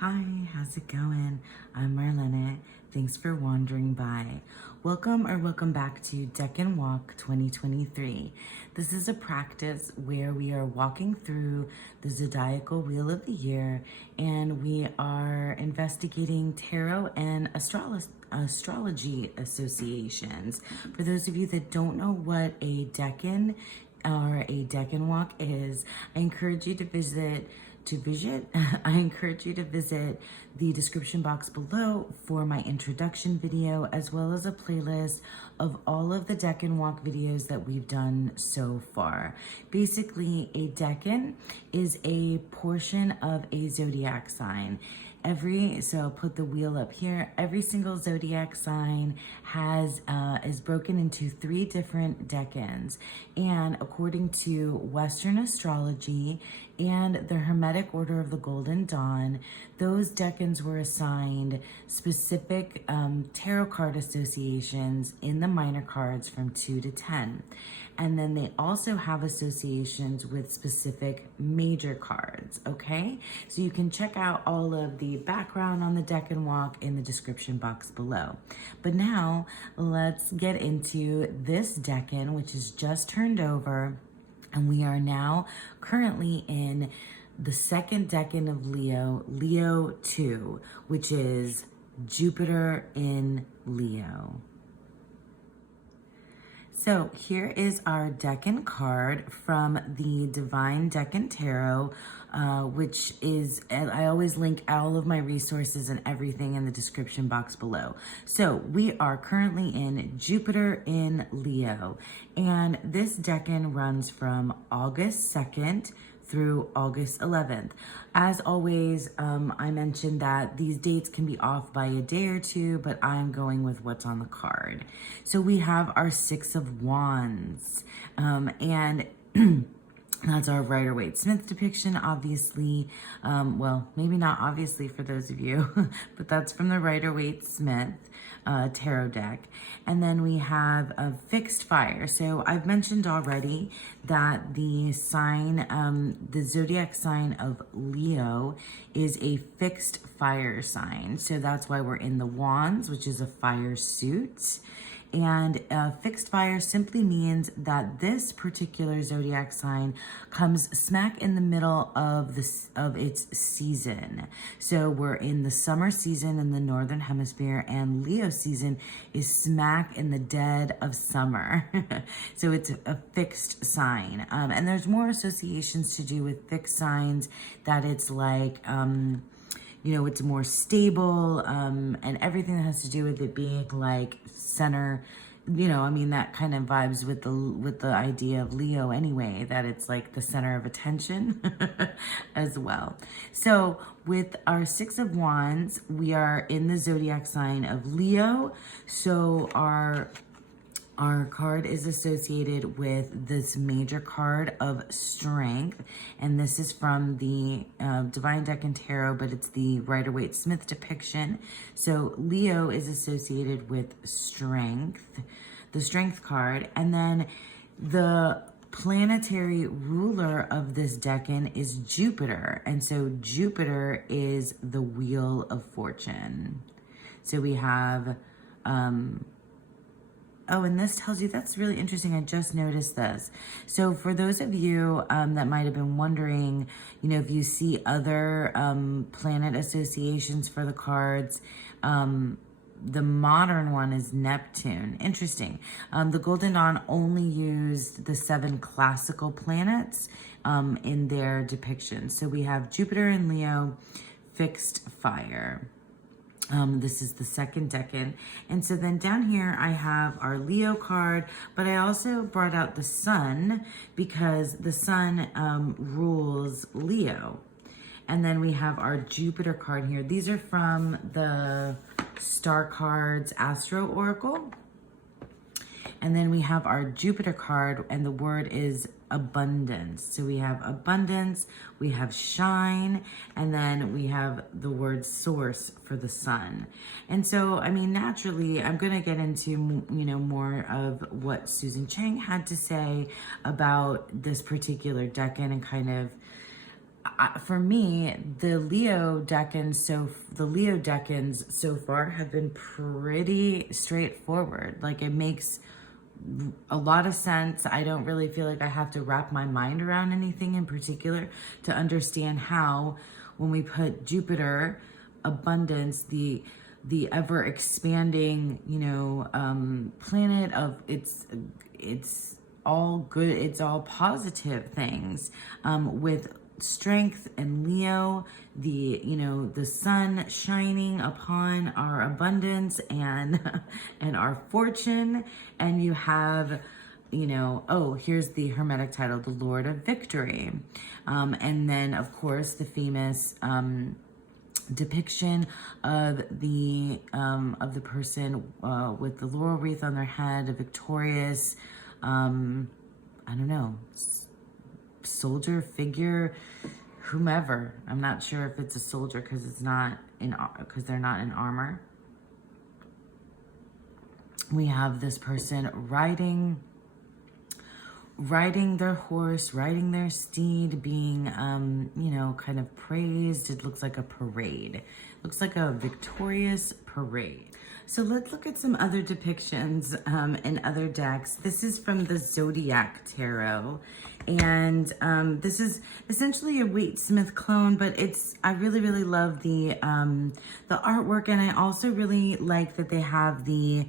Hi, how's it going? I'm Marlene. Thanks for wandering by. Welcome back to Decan Walk 2023. This is a practice where we are walking through the zodiacal wheel of the year and we are investigating tarot and astrology associations. For those of you that don't know what a decan or a Decan Walk is, I encourage you to visit the description box below for my introduction video, as well as a playlist of all of the Decan Walk videos that we've done so far. Basically, a decan is a portion of a zodiac sign. So I'll put the wheel up here. Every single zodiac sign is broken into 3 different decans. And according to Western astrology and the Hermetic Order of the Golden Dawn, those decans were assigned specific tarot card associations in the minor cards from 2 to 10. And then they also have associations with specific major cards, okay? So you can check out all of the background on the Decan Walk in the description box below. But now let's get into this decan, which is just turned over. And we are now currently in the second decan of Leo, Leo 2, which is Jupiter in Leo. So here is our decan card from the Divine Decan Tarot, which is, I always link all of my resources and everything in the description box below. So we are currently in Jupiter in Leo, and this decan runs from August 2nd through August 11th. As always, I mentioned that these dates can be off by a day or two, but I'm going with what's on the card. So we have our 6 of Wands, and that's our Rider-Waite-Smith depiction, obviously. Well, maybe not obviously for those of you, but that's from the Rider-Waite-Smith tarot deck. And then we have a fixed fire. So I've mentioned already that the sign, the zodiac sign of Leo is a fixed fire sign. So that's why we're in the Wands, which is a fire suit. And fixed fire simply means that this particular zodiac sign comes smack in the middle of its season. So we're in the summer season in the Northern Hemisphere, and Leo season is smack in the dead of summer. So it's a fixed sign. And there's more associations to do with fixed signs, that it's like, it's more stable, and everything that has to do with it being like center, that kind of vibes with the idea of Leo anyway, that it's like the center of attention as well. So with our 6 of Wands, we are in the zodiac sign of Leo. So our card is associated with this major card of strength, and this is from the Divine Decan Tarot, but it's the Rider-Waite-Smith depiction. So Leo is associated with strength, the strength card, and then the planetary ruler of this decan is Jupiter, and so Jupiter is the wheel of fortune. So we have oh, and this tells you, that's really interesting. I just noticed this. So for those of you that might have been wondering, if you see other planet associations for the cards, the modern one is Neptune. Interesting. The Golden Dawn only used the 7 classical planets in their depictions. So we have Jupiter in Leo, fixed fire. This is the second decan. And so then down here I have our Leo card, but I also brought out the sun because the sun rules Leo. And then we have our Jupiter card here. These are from the Star Cards Astro Oracle. And then we have our Jupiter card, and the word is abundance. So we have abundance, we have shine, and then we have the word source for the sun. And so, naturally, I'm going to get into, more of what Susan Chang had to say about this particular decan and kind of for me, the Leo decans so far have been pretty straightforward. Like, it makes a lot of sense. I don't really feel like I have to wrap my mind around anything in particular to understand how, when we put Jupiter, abundance, the ever expanding, planet of it's all good, it's all positive things, with strength and Leo, the sun shining upon our abundance and and our fortune. And you have, here's the Hermetic title, the Lord of Victory. And then, of course, the famous depiction of the person with the laurel wreath on their head, a victorious, I don't know, soldier figure, whomever. I'm not sure if it's a soldier because they're not in armor. We have this person riding their horse, riding their steed, being, kind of praised. It looks like a parade. It looks like a victorious parade. So let's look at some other depictions in other decks. This is from the Zodiac Tarot. And this is essentially a Waite Smith clone, but I really, really love the artwork. And I also really like that they have the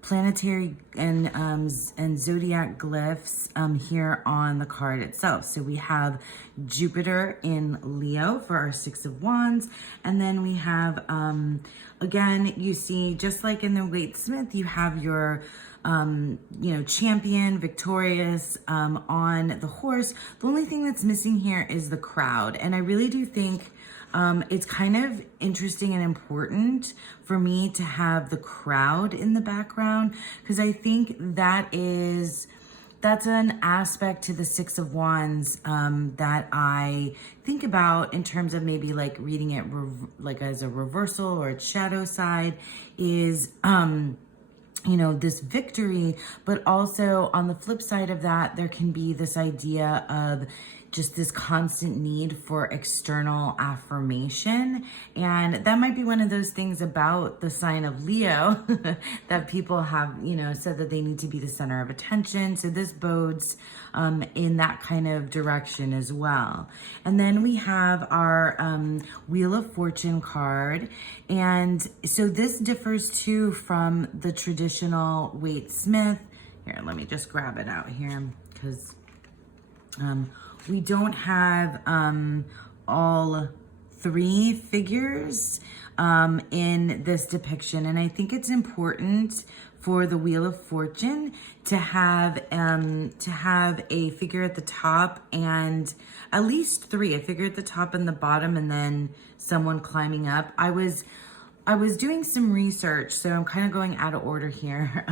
planetary and zodiac glyphs here on the card itself. So we have Jupiter in Leo for our Six of Wands, and then we have again, you see, just like in the Waite Smith, you have your champion, victorious, on the horse. The only thing that's missing here is the crowd, and I really do think it's kind of interesting and important for me to have the crowd in the background, because I think that's an aspect to the Six of Wands that I think about in terms of maybe like reading it like as a reversal or its shadow side is this victory, but also on the flip side of that, there can be this idea of just this constant need for external affirmation. And that might be one of those things about the sign of Leo that people have, said that they need to be the center of attention. So this bodes in that kind of direction as well. And then we have our Wheel of Fortune card. And so this differs too from the traditional Waite Smith. Here, let me just grab it out here because we don't have all three figures in this depiction. And I think it's important for the Wheel of Fortune to have a figure at the top and at least three, a figure at the top and the bottom, and then someone climbing up. I was doing some research, so I'm kind of going out of order here.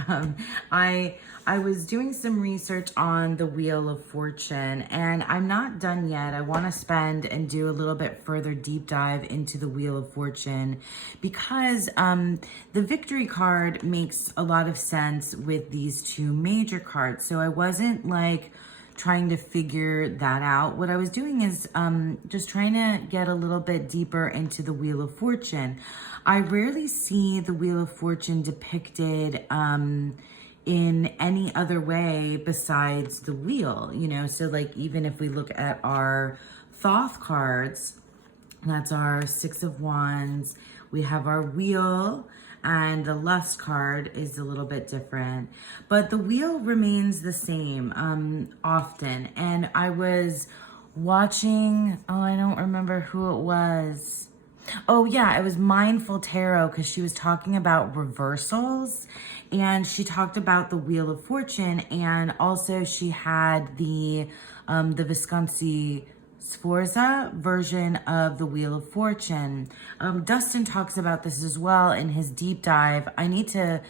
I was doing some research on the Wheel of Fortune, and I'm not done yet. I want to spend and do a little bit further deep dive into the Wheel of Fortune because the Victory card makes a lot of sense with these two major cards. So I wasn't like trying to figure that out. What I was doing is just trying to get a little bit deeper into the Wheel of Fortune. I rarely see the Wheel of Fortune depicted in any other way besides the wheel, so like even if we look at our Thoth cards, that's our Six of Wands, we have our wheel, and the Lust card is a little bit different, but the wheel remains the same often. And I was watching, I don't remember who it was. Oh yeah, it was Mindful Tarot, because she was talking about reversals, and she talked about the Wheel of Fortune, and also she had the Visconti Sforza version of the Wheel of Fortune. Dustin talks about this as well in his deep dive. I need to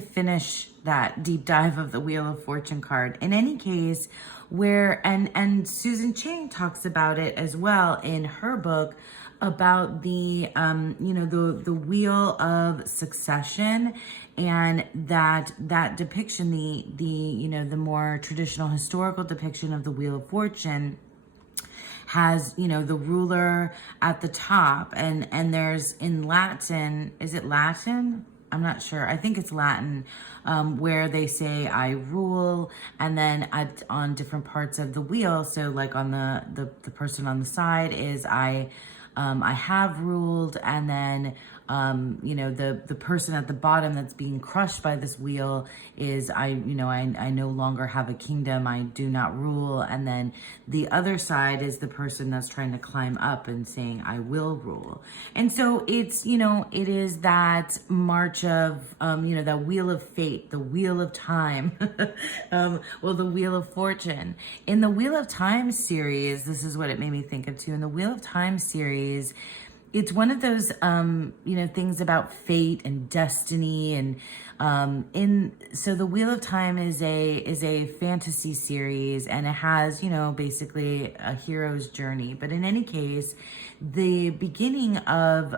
finish that deep dive of the Wheel of Fortune card. In any case, and Susan Chang talks about it as well in her book about the wheel of succession, and that depiction, the more traditional historical depiction of the Wheel of Fortune has, you know, the ruler at the top, and there's in Latin, is it Latin? I'm not sure. I think it's Latin, where they say I rule, and then on different parts of the wheel. So like on the person on the side is I have ruled, and then you know, the person at the bottom that's being crushed by this wheel is I no longer have a kingdom, I do not rule. And then the other side is the person that's trying to climb up and saying I will rule. And so it's, you know, it is that march of you know, that wheel of fate, the wheel of time, well, the wheel of fortune. In the Wheel of Time series, this is what it made me think of too. In the Wheel of Time series, it's one of those, you know, things about fate and destiny, and so the Wheel of Time is a fantasy series, and it has, you know, basically a hero's journey. But in any case, the beginning of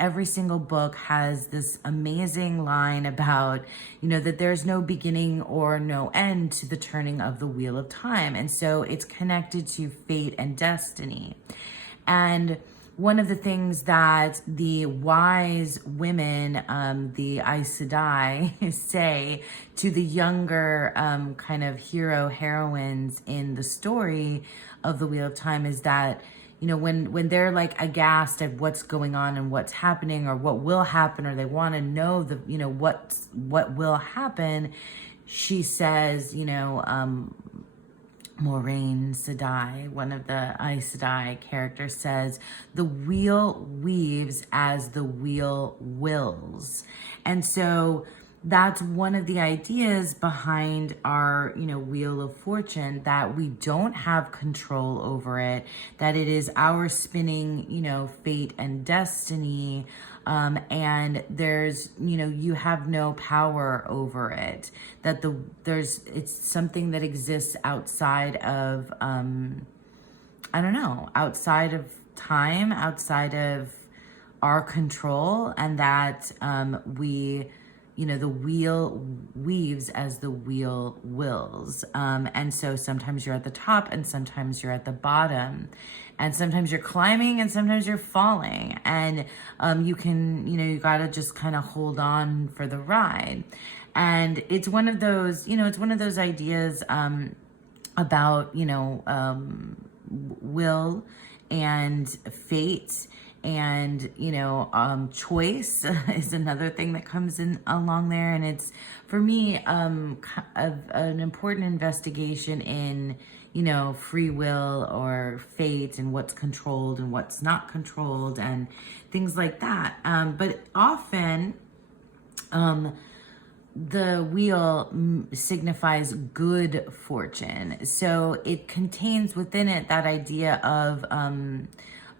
every single book has this amazing line about, you know, that there's no beginning or no end to the turning of the Wheel of Time, and so it's connected to fate and destiny. And one of the things that the wise women, the Aes Sedai, say to the younger kind of heroines in the story of the Wheel of Time is that, you know, when they're like aghast at what's going on and what's happening or what will happen, or they want to know the, you know, what will happen, she says, you know, Moraine Sedai, one of the Aes Sedai characters, says, the wheel weaves as the wheel wills. And so that's one of the ideas behind our, you know, Wheel of Fortune, that we don't have control over it, that it is our spinning, you know, fate and destiny. And there's, you know, you have no power over it, that it's something that exists outside of, I don't know, outside of time, outside of our control, and that we, you know, the wheel weaves as the wheel wills. And so sometimes you're at the top and sometimes you're at the bottom. And sometimes you're climbing and sometimes you're falling. And you can, you know, you got to just kind of hold on for the ride. And it's one of those, you know, it's one of those ideas about, you know, will and fate. And, you know, choice is another thing that comes in along there. And it's, for me, an important investigation in, you know, free will or fate, and what's controlled and what's not controlled, and things like that. But often, the wheel signifies good fortune. So it contains within it that idea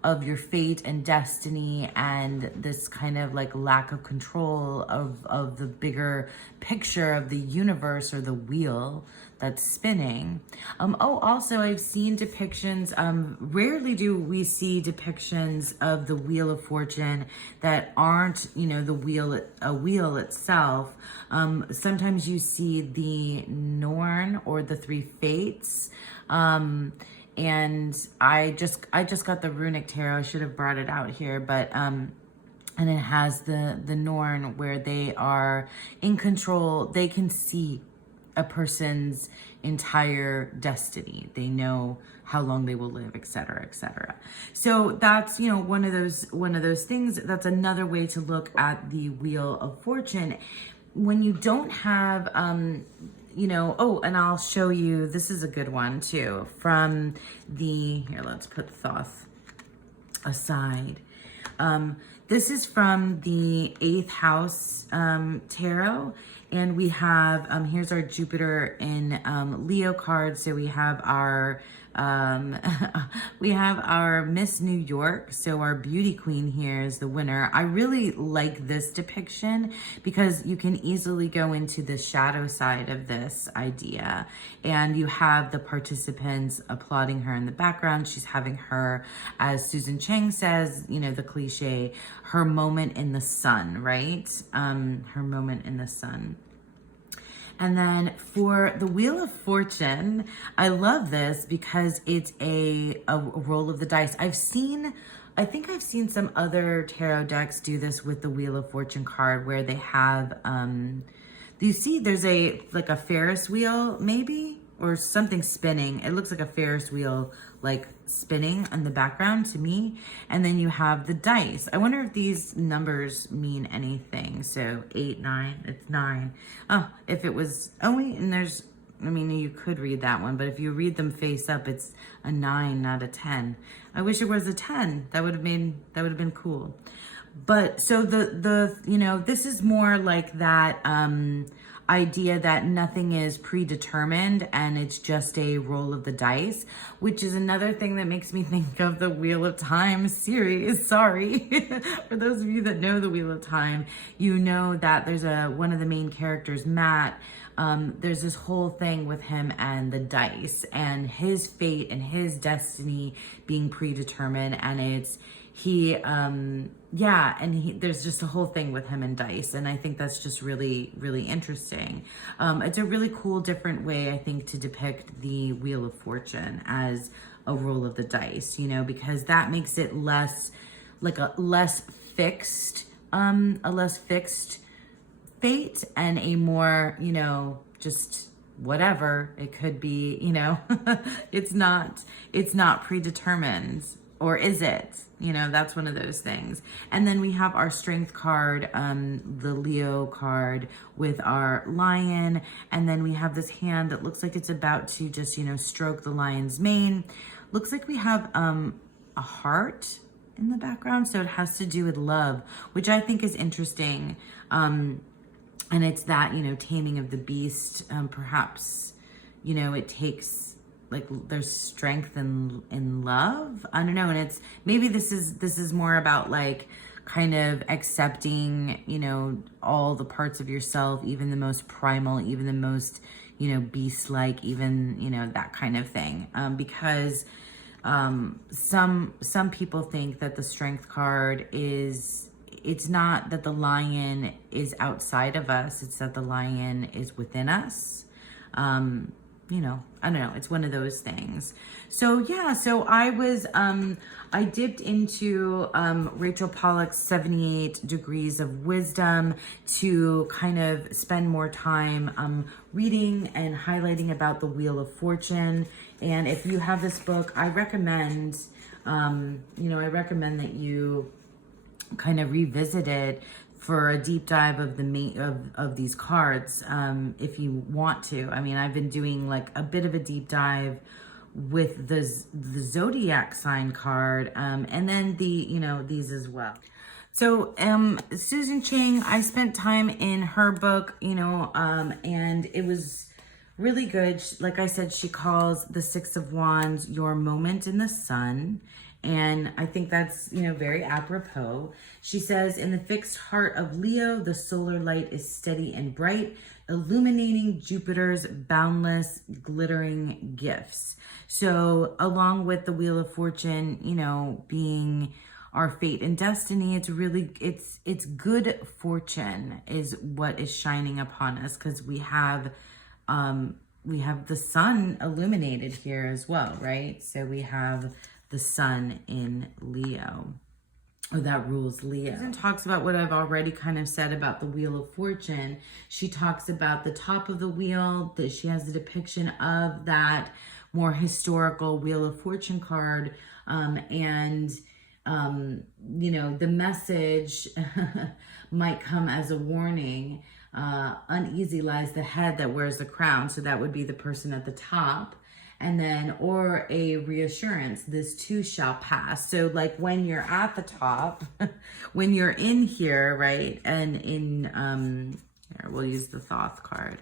of your fate and destiny, and this kind of like lack of control of the bigger picture of the universe, or the wheel that's spinning. Also, I've seen depictions, rarely do we see depictions of the Wheel of Fortune that aren't, you know, a wheel itself. Sometimes you see the Norn or the three fates. And I just got the runic tarot. I should have brought it out here, but and it has the Norn, where they are in control. They can see a person's entire destiny. They know how long they will live, etc., etc. So that's, you know, one of those things. That's another way to look at the Wheel of Fortune. When you don't have you know, oh, and I'll show you, this is a good one too, from here, let's put Thoth aside. This is from the 8th house tarot, and we have, here's our Jupiter in Leo card. So we have our Miss New York. So our beauty queen here is the winner. I really like this depiction because you can easily go into the shadow side of this idea, and you have the participants applauding her in the background. She's having her, as Susan Chang says, you know, the cliche, her moment in the sun, right? Her moment in the sun. And then for the Wheel of Fortune, I love this because it's a roll of the dice. I think I've seen some other tarot decks do this with the Wheel of Fortune card where they have, do you see there's like a Ferris wheel maybe? Or something spinning. It looks like a Ferris wheel like spinning in the background to me. And then you have the dice. I wonder if these numbers mean anything. So 8, 9, it's 9. Oh, if it was, oh wait, and there's, I mean, you could read that one, but if you read them face up, it's a 9, not a 10. I wish it was a 10. That would have been cool. But so this is more like that, idea that nothing is predetermined and it's just a roll of the dice, which is another thing that makes me think of the Wheel of Time series. Sorry. For those of you that know the Wheel of Time, you know that there's one of the main characters, Matt. There's this whole thing with him and the dice and his fate and his destiny being predetermined, and there's just a whole thing with him and dice, and I think that's just really, really interesting. It's a really cool, different way, I think, to depict the Wheel of Fortune as a roll of the dice, because that makes it less fixed fate and a more, just whatever it could be, it's not predetermined. Or is it? That's one of those things. And then we have our strength card, the Leo card with our lion. And then we have this hand that looks like it's about to just, stroke the lion's mane. Looks like we have a heart in the background. So it has to do with love, which I think is interesting. And it's that, taming of the beast. Perhaps, it takes, like, there's strength in love. I don't know. And it's, maybe this is more about like kind of accepting, all the parts of yourself, even the most primal, even the most, beast-like, even, that kind of thing. Because some people think that the strength card it's not that the lion is outside of us, it's that the lion is within us. I don't know. It's one of those things. So yeah, so I dipped into Rachel Pollack's 78 Degrees of Wisdom to kind of spend more time reading and highlighting about the Wheel of Fortune. And if you have this book, I recommend, that you kind of revisit it for a deep dive of of these cards, if you want to. I mean, I've been doing like a bit of a deep dive with the zodiac sign card, and then these as well. So Susan Chang, I spent time in her book, and it was really good. Like I said, she calls the Six of Wands your moment in the sun. And I think that's, very apropos. She says, in the fixed heart of Leo, the solar light is steady and bright, illuminating Jupiter's boundless, glittering gifts. So along with the Wheel of Fortune, being our fate and destiny, it's good fortune is what is shining upon us, because we have the sun illuminated here as well, right? So we have the sun in Leo, or that rules Leo. Susan talks about what I've already kind of said about the Wheel of Fortune. She talks about the top of the wheel, that she has the depiction of that more historical Wheel of Fortune card, and the message might come as a warning. Uneasy lies the head that wears the crown, so that would be the person at the top. And then, or a reassurance, this too shall pass. So like when you're at the top, when you're in here, right? And here, we'll use the Thoth card.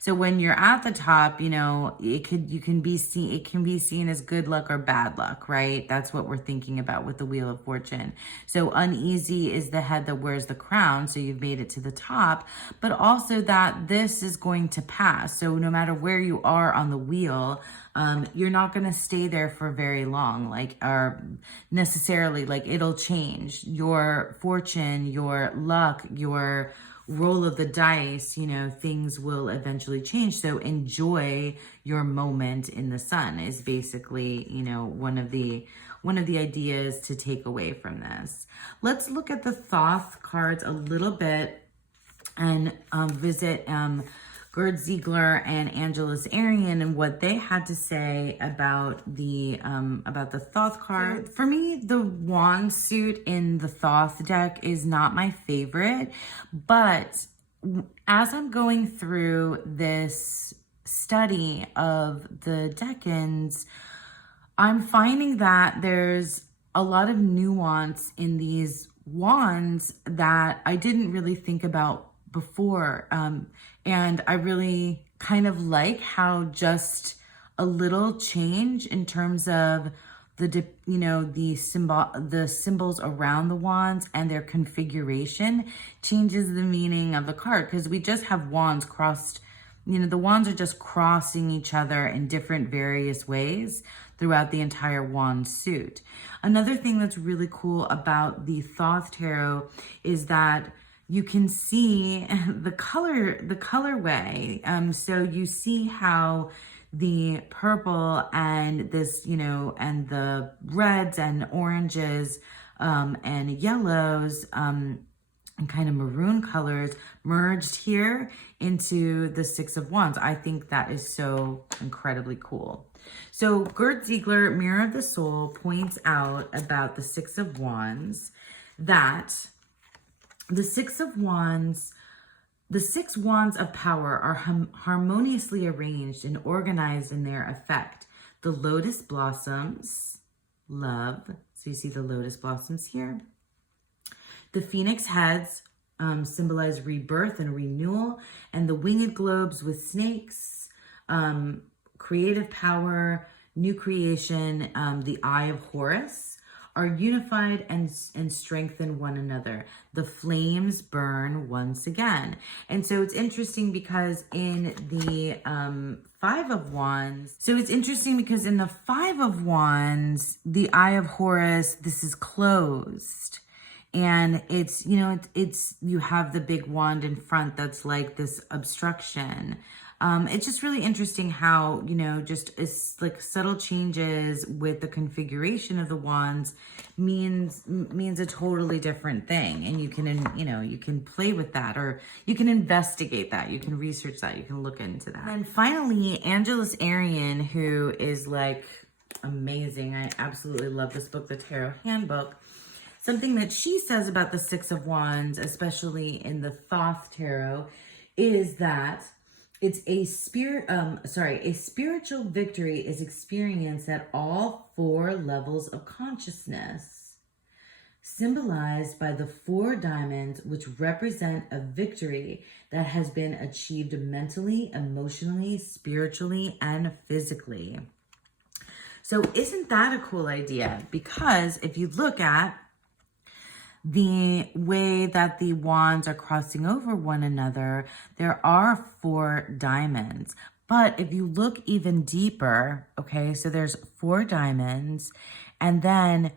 So when you're at the top, it can be seen as good luck or bad luck, right? That's what we're thinking about with the Wheel of Fortune. So uneasy is the head that wears the crown. So you've made it to the top, but also that this is going to pass. So no matter where you are on the wheel, you're not going to stay there for very long, or necessarily, it'll change. Your fortune, your luck, your roll of the dice, you know, things will eventually change. So enjoy your moment in the sun is basically, you know, one of the ideas to take away from this. Let's look at the Thoth cards a little bit and visit Gerd Ziegler and Angelus Arian and what they had to say about the Thoth card. For me, the wand suit in the Thoth deck is not my favorite, but as I'm going through this study of the Decans, I'm finding that there's a lot of nuance in these wands that I didn't really think about before. And I really kind of like how just a little change in terms of the symbols around the wands and their configuration changes the meaning of the card, because we just have wands crossed, you know, the wands are just crossing each other in different various ways throughout the entire wand suit. Another thing that's really cool about the Thoth Tarot is that you can see the colorway. So you see how the purple and this, you know, and the reds and oranges and yellows and kind of maroon colors merged here into the Six of Wands. I think that is so incredibly cool. So Gerd Ziegler, Mirror of the Soul, points out about the Six of Wands that the Six Wands of power are harmoniously arranged and organized in their effect. The lotus blossoms, love. So you see the lotus blossoms here. The phoenix heads symbolize rebirth and renewal, and the winged globes with snakes, creative power, new creation, the eye of Horus, are unified and strengthen one another. The flames burn once again. And so it's interesting because in the Five of Wands, the eye of Horus, this is closed. And it's, you know, you have the big wand in front that's like this obstruction. It's just really interesting how, you know, just like subtle changes with the configuration of the wands means a totally different thing. And you can, you know, you can play with that, or you can investigate that. You can research that. You can look into that. And finally, Angelus Arian, who is like amazing. I absolutely love this book, The Tarot Handbook. Something that she says about the Six of Wands, especially in the Thoth Tarot, is that it's a spiritual victory is experienced at all four levels of consciousness, symbolized by the four diamonds, which represent a victory that has been achieved mentally, emotionally, spiritually, and physically. So isn't that a cool idea? Because if you look at the way that the wands are crossing over one another, there are four diamonds. But if you look even deeper, okay, so there's four diamonds, and then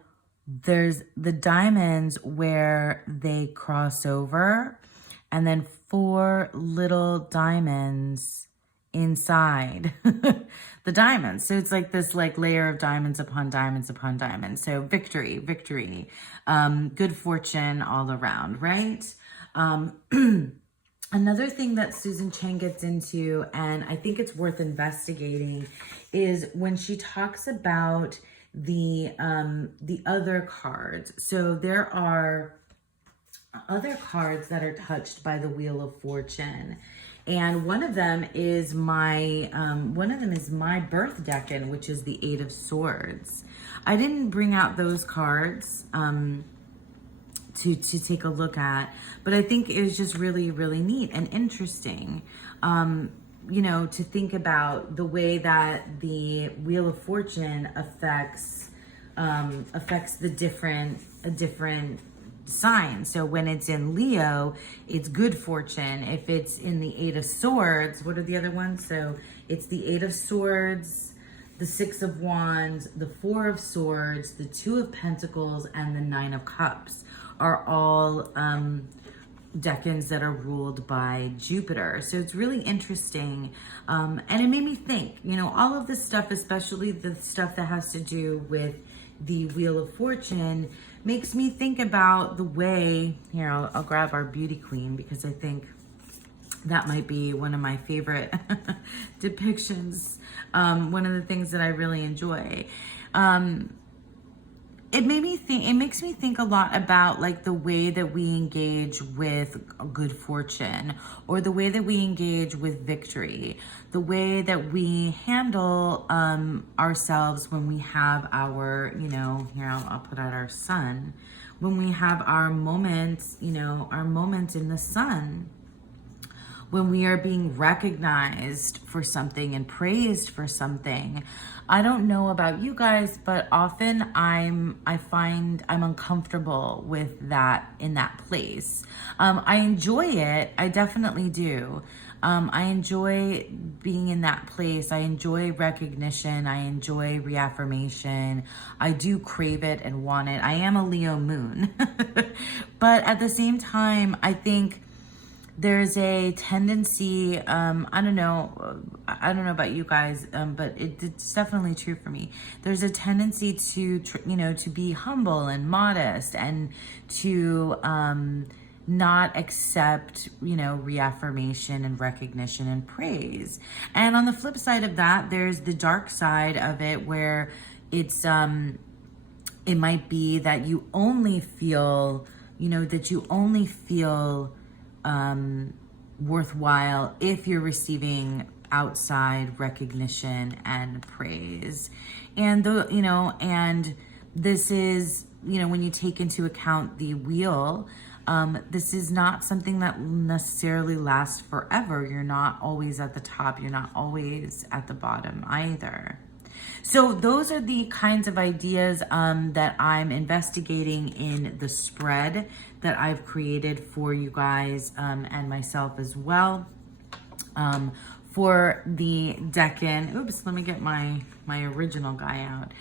there's the diamonds where they cross over, and then four little diamonds inside the diamonds. So it's like this like layer of diamonds upon diamonds upon diamonds. So victory, good fortune all around, right? Another thing that Susan Chang gets into, and I think it's worth investigating, is when she talks about the other cards. So there are other cards that are touched by the Wheel of Fortune. And one of them is my birth decan, which is the Eight of Swords. I didn't bring out those cards to take a look at, but I think it was just really, really neat and interesting, you know, to think about the way that the Wheel of Fortune affects the different sign. So when it's in Leo, it's good fortune. If it's in the Eight of Swords, what are the other ones? So it's the Eight of Swords, the Six of Wands, the Four of Swords, the Two of Pentacles, and the Nine of Cups are all decans that are ruled by Jupiter. So it's really interesting. And it made me think, all of this stuff, especially the stuff that has to do with the Wheel of Fortune, makes me think about the way, here, I'll grab our beauty queen because I think that might be one of my favorite depictions. One of the things that I really enjoy. It makes me think a lot about like the way that we engage with good fortune, or the way that we engage with victory, the way that we handle ourselves when we have our, here I'll put out our sun, when we have our moments, our moments in the sun, when we are being recognized for something and praised for something. I don't know about you guys, but often I find I'm uncomfortable with that in that place. I enjoy it. I definitely do. I enjoy being in that place. I enjoy recognition. I enjoy reaffirmation. I do crave it and want it. I am a Leo moon. But at the same time, I think there's a tendency, I don't know about you guys, but it's definitely true for me. There's a tendency to be humble and modest, and to not accept, reaffirmation and recognition and praise. And on the flip side of that, there's the dark side of it, where it's, it might be that you only feel, worthwhile if you're receiving outside recognition and praise. And and this is, when you take into account the wheel, this is not something that necessarily lasts forever. You're not always at the top. You're not always at the bottom either. So those are the kinds of ideas that I'm investigating in the spread that I've created for you guys and myself as well. For the Decan, oops, let me get my original guy out.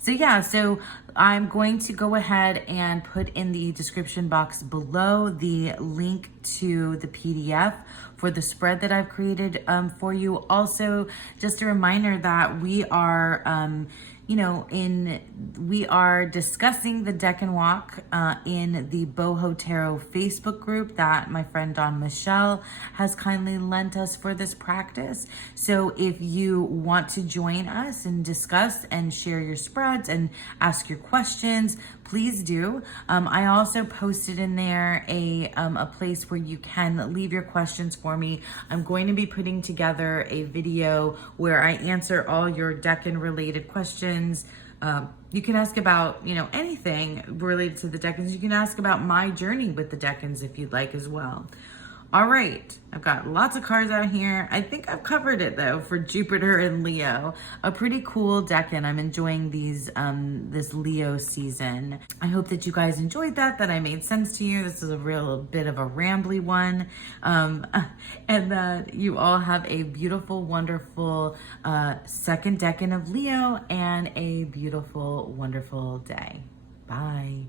So I'm going to go ahead and put in the description box below the link to the PDF for the spread that I've created for you. Also, just a reminder that we are we are discussing the Decan Walk in the Boho Tarot Facebook group that my friend Dawn Michelle has kindly lent us for this practice. So if you want to join us and discuss and share your spreads and ask your questions, please do. I also posted in there a place where you can leave your questions for me. I'm going to be putting together a video where I answer all your Decan related questions. You can ask about, anything related to the Decans. You can ask about my journey with the Decans if you'd like as well. All right, I've got lots of cards out here. I think I've covered it though for Jupiter and Leo. A pretty cool Decan. I'm enjoying these this Leo season. I hope that you guys enjoyed that I made sense to you. This is a real bit of a rambly one. And that you all have a beautiful, wonderful second Decan of Leo and a beautiful, wonderful day. Bye.